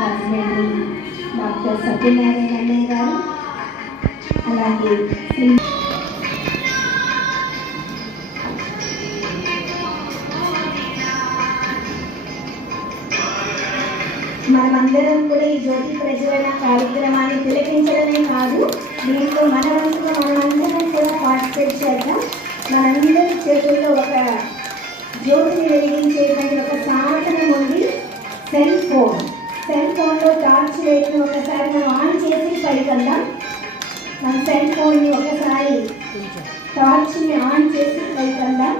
Rajahmundry doctor Satyanarayana అన్నయ్య గారు, అలాగే మనమందరం కూడా ఈ జ్యోతి ప్రజ్వలన కార్యక్రమాన్ని తిలకించడమే కాదు, దీంట్లో మన వంతుగా మనమందరం కూడా పార్టిసిపేట్ చేద్దాం. మనందరి చేతుల్లో ఒక జ్యోతిని వెలిగించేటువంటి ఒక సాధనం ఉంది, సెల్ ఫోన్. సెల్ ఫోన్లో టార్చ్ లైట్ని ఒకసారి మనం ఆన్ చేసి పైకెళ్దాం. మన సెల్ ఫోన్ని ఒకసారి టార్చ్ని ఆన్ చేసి పైకెళ్దాం.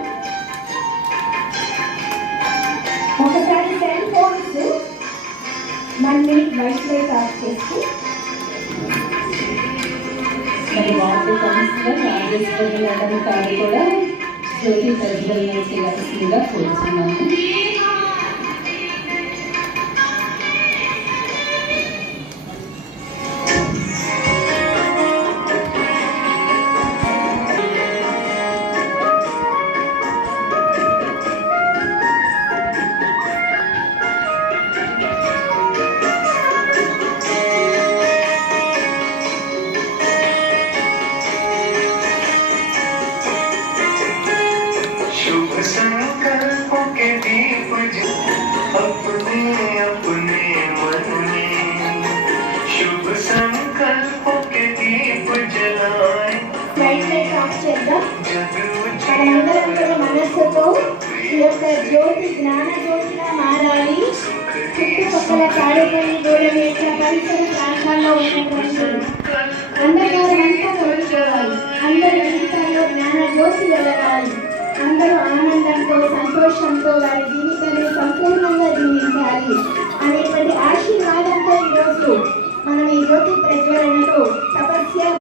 ఒకసారి cell phones 1 minute white light of చేసి మరి వాటి కౌన్సిలర్ రాజేశ్వరి మేడం గారు కూడా జ్యోతి ప్రజ్వలన చేయాల్సిందిగా కోరుతున్నాను. संकल्पों के दीप अपने अपने मन में, शुभ संकल्पों के दीप जलाए మనస్సుతో ఈ యొక్క జ్యోతి జ్ఞాన జ్యోతిగా మారాలి. చుట్టుపక్కల తాడేపల్లి గోడమేట్ల పరిసర ప్రాంతాల్లో ఉన్నటువంటి అంధకారమంతా తొలగిపోవాలి. అందరి జీవితాల్లో జ్ఞాన జ్యోతి వెలగాలి. అందరూ ఆనందంతో సంతోషంతో వారి జీవితాన్ని